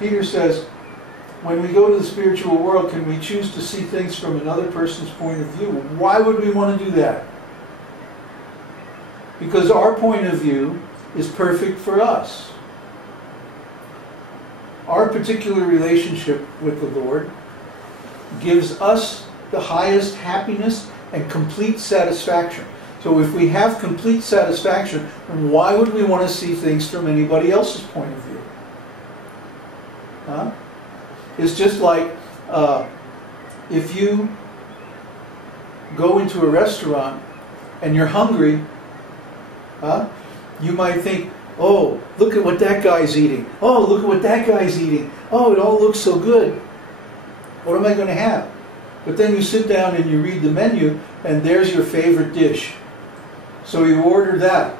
Peter says, when we go to the spiritual world, can we choose to see things from another person's point of view? Why would we want to do that? Because our point of view is perfect for us. Our particular relationship with the Lord gives us the highest happiness and complete satisfaction. So if we have complete satisfaction, then why would we want to see things from anybody else's point of view? Huh? It's just like if you go into a restaurant and you're hungry, you might think, oh, look at what that guy's eating. Oh, look at what that guy's eating. Oh, it all looks so good. What am I going to have? But then you sit down and you read the menu, and there's your favorite dish. So you order that.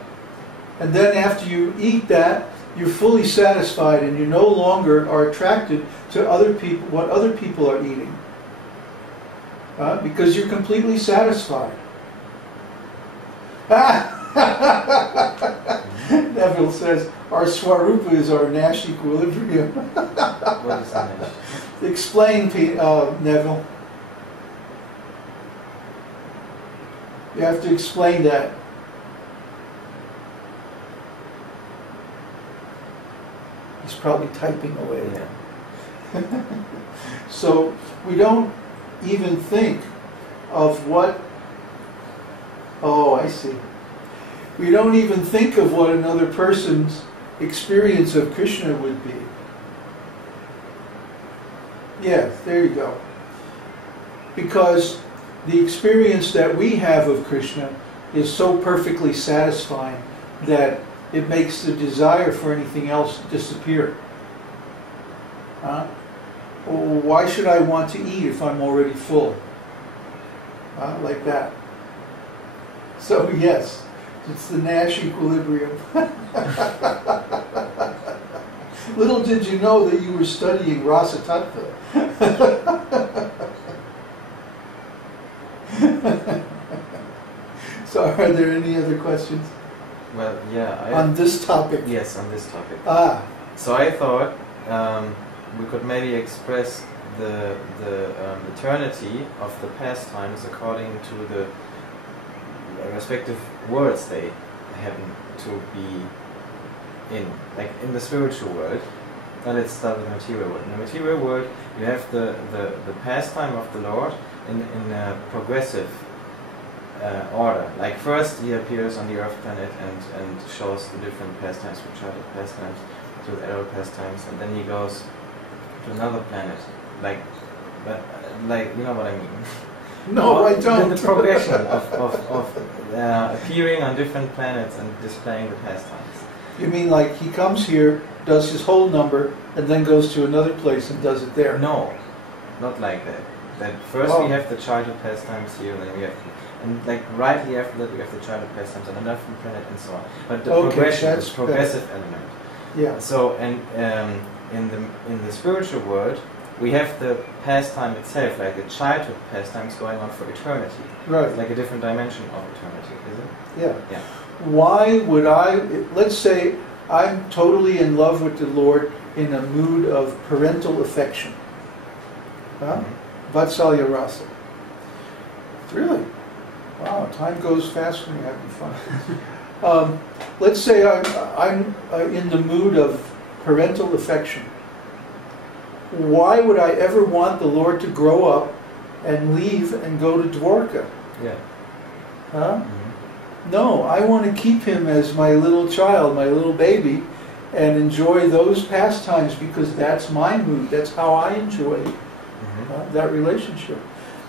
And then after you eat that, you're fully satisfied, and you no longer are attracted to other people, what other people are eating. Because you're completely satisfied. Neville says, our Swarupa is our Nash equilibrium. What is that? Explain, Neville. You have to explain that. He's probably typing away. Yeah. So we don't even think of what... Oh, I see. We don't even think of what another person's experience of Krishna would be. Yeah, there you go. Because the experience that we have of Krishna is so perfectly satisfying that it makes the desire for anything else disappear. Why should I want to eat if I'm already full? Like that. So yes, it's the Nash equilibrium. Little did you know that you were studying Rasa Tattva. So are there any other questions? Well, yeah. On this topic? Yes, on this topic. So I thought we could maybe express the eternity of the pastimes according to the respective worlds they happen to be in. Like in the spiritual world, let's start with the material world. In the material world, you have the pastime of the Lord in a progressive order. Like first he appears on the earth planet and shows the different pastimes, which are the pastimes to the adult pastimes, and then he goes to another planet. Like you know what I mean? No, I don't. The progression of appearing on different planets and displaying the pastimes. You mean like he comes here, does his whole number, and then goes to another place and does it there? No, not like that. That first we have the childhood pastimes here, and then we have, and like rightly after that we have the childhood pastimes on another planet and so on. But the progression, is progressive element. Yeah. So in the spiritual world, we have the pastime itself, like the childhood pastimes going on for eternity. Right. It's like a different dimension of eternity, is it? Yeah. Yeah. Why would let's say I'm totally in love with the Lord in a mood of parental affection. Vatsalya rasa. Really? Wow, time goes fast when you're having fun. Let's say I'm in the mood of parental affection. Why would I ever want the Lord to grow up and leave and go to Dwarka? Yeah. No, I want to keep him as my little child, my little baby, and enjoy those pastimes because that's my mood. That's how I enjoy that relationship.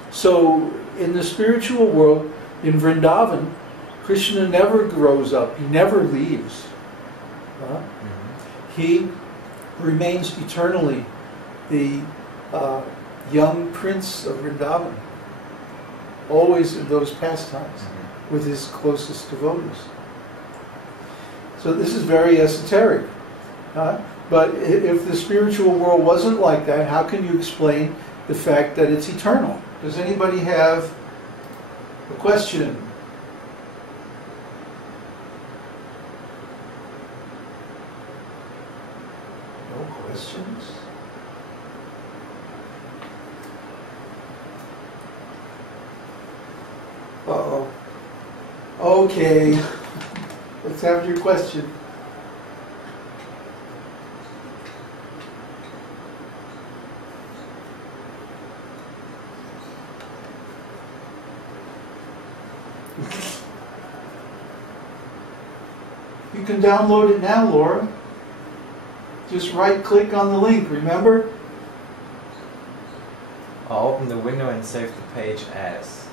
So in the spiritual world, in Vrindavan, Krishna never grows up. He never leaves. He remains eternally the young prince of Vrindavan, always in those pastimes with his closest devotees. So this is very esoteric. But if the spiritual world wasn't like that, how can you explain the fact that it's eternal? Does anybody have a question? No question. questions? Uh-oh. Okay. Let's have your question. You can download it now, Laura. Just right-click on the link, remember? I'll open the window and save the page as.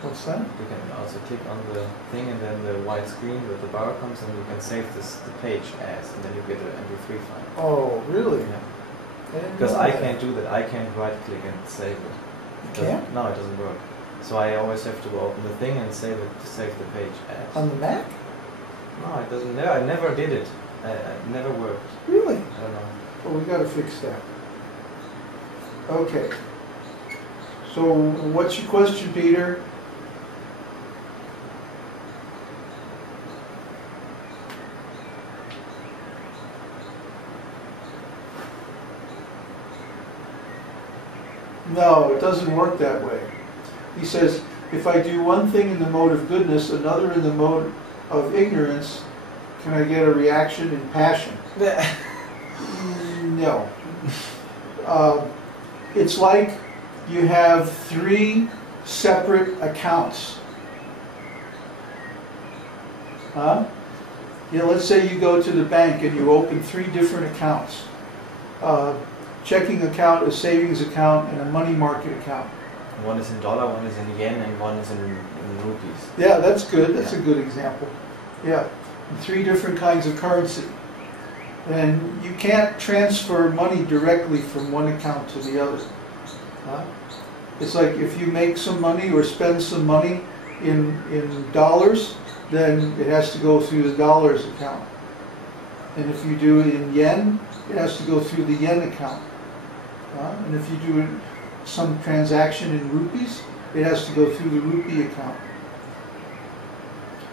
What's that? You can also click on the thing and then the white screen with the bar comes and you can save the page as, and then you get an MP3 file. Oh, really? Yeah. Because I can't do that. I can't right-click and save it. You can't? No, it doesn't work. So I always have to open the thing and save the page as. On the Mac? No, it doesn't. I never did it. It never worked. Really? I don't know. Well, we got to fix that. Okay. So, what's your question, Peter? No, it doesn't work that way. He says, if I do one thing in the mode of goodness, another in the mode of ignorance, can I get a reaction in passion? No. It's like you have 3 separate accounts. Huh? Yeah, let's say you go to the bank and you open 3 different accounts. Checking account, a savings account, and a money market account. One is in dollar, one is in yen, and one is in rupees. Yeah, that's good. That's a good example. Yeah, 3 different kinds of currency. And you can't transfer money directly from one account to the other. It's like if you make some money or spend some money in dollars, then it has to go through the dollars account. And if you do it in yen, it has to go through the yen account. And if you do some transaction in rupees, it has to go through the rupee account.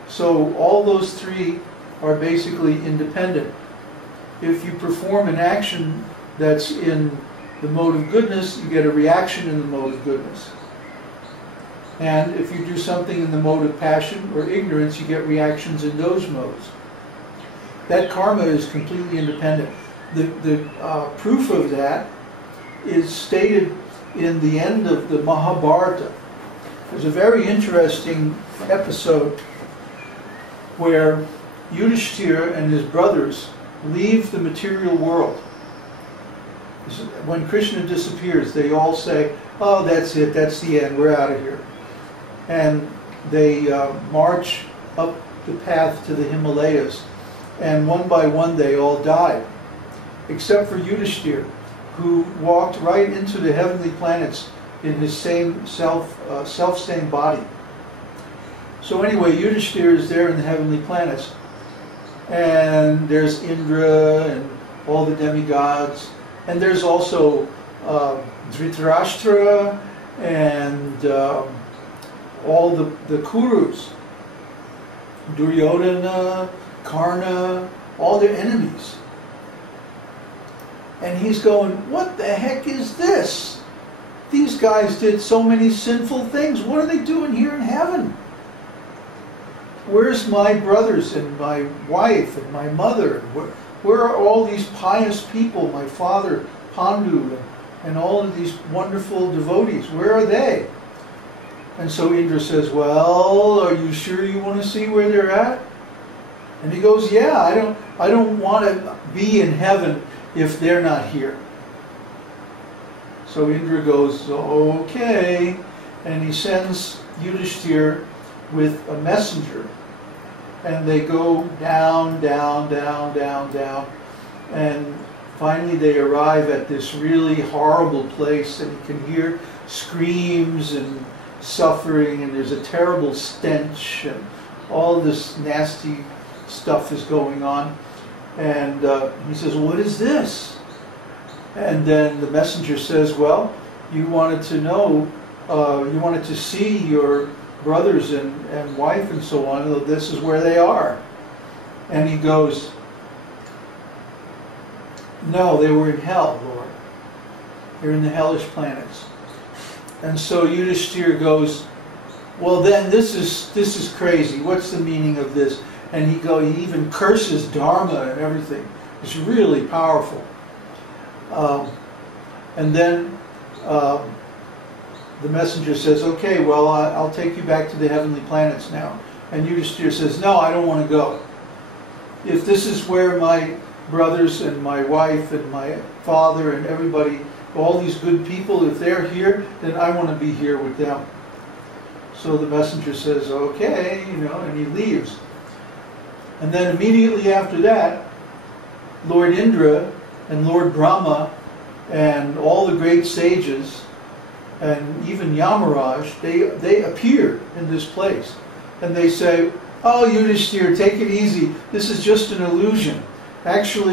So all those 3 are basically independent. If you perform an action that's in the mode of goodness, you get a reaction in the mode of goodness. And if you do something in the mode of passion or ignorance, you get reactions in those modes. That karma is completely independent. The proof of that is stated in the end of the Mahabharata. There's a very interesting episode where Yudhishthira and his brothers leave the material world. When Krishna disappears, they all say, oh, that's it, that's the end, we're out of here. And they march up the path to the Himalayas, and one by one they all died, except for Yudhishthira, who walked right into the heavenly planets in his same self-same body. So anyway, Yudhishthira is there in the heavenly planets, and there's Indra and all the demigods, and there's also Dhritarashtra and all the Kurus, Duryodhana, Karna, all their enemies. And he's going, what the heck is this? These guys did so many sinful things. What are they doing here in heaven? Where's my brothers and my wife and my mother? Where are all these pious people, my father Pandu and all of these wonderful devotees? Where are they? And so Indra says, well, are you sure you want to see where they're at? And he goes, yeah, I don't want to be in heaven if they're not here. So Indra goes, okay, and he sends Yudhishthira with a messenger, and they go down, down, down, down, down, and finally they arrive at this really horrible place, and you can hear screams and suffering, and there's a terrible stench, and all this nasty stuff is going on. And he says, what is this? And then the messenger says, well, you wanted to know, you wanted to see your brothers and wife and so on, this is where they are. And he goes, No, they were in hell, Lord. They're in the hellish planets. And so Yudhishthira goes, well then this is crazy. What's the meaning of this? And he even curses Dharma and everything. It's really powerful. And then the messenger says, okay, well I'll take you back to the heavenly planets now. And Yudhishthira says, no, I don't want to go. If this is where my brothers and my wife and my father and everybody, all these good people, if they're here, then I want to be here with them. So the messenger says, okay, and he leaves. And then immediately after that, Lord Indra and Lord Brahma and all the great sages and even Yamaraj, they appear in this place. And they say, oh, Yudhishthira, take it easy. This is just an illusion. Actually,